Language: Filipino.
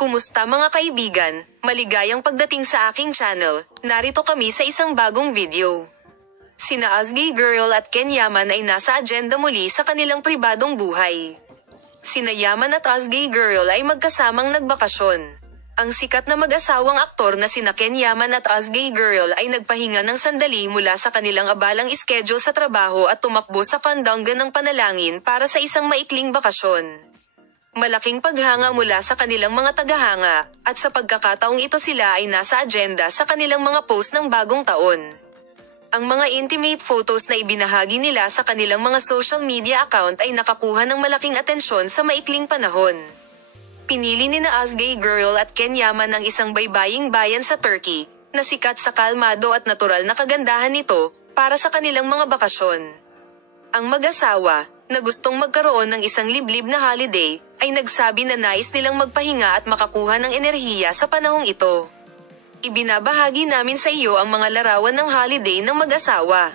Kumusta mga kaibigan? Maligayang pagdating sa aking channel. Narito kami sa isang bagong video. Sina Azgay Girl at Ken Yaman ay nasa agenda muli sa kanilang pribadong buhay. Sina Yaman at Azgay Girl ay magkasamang nagbakasyon. Ang sikat na mag-asawang aktor na sina Ken Yaman at Azgay Girl ay nagpahinga ng sandali mula sa kanilang abalang schedule sa trabaho at tumakbo sa Fandango ng Panalangin para sa isang maikling bakasyon. Malaking paghanga mula sa kanilang mga tagahanga, at sa pagkakataong ito sila ay nasa agenda sa kanilang mga post ng bagong taon. Ang mga intimate photos na ibinahagi nila sa kanilang mga social media account ay nakakuha ng malaking atensyon sa maikling panahon. Pinili nina Azgay Girl at Ken Yaman ang isang baybaying bayan sa Turkey, na sikat sa kalmado at natural na kagandahan nito, para sa kanilang mga bakasyon. Ang mag-asawa, na gustong magkaroon ng isang liblib na holiday, ay nagsabi na nais nilang magpahinga at makakuha ng enerhiya sa panahong ito. Ibinabahagi namin sa iyo ang mga larawan ng holiday ng mag-asawa.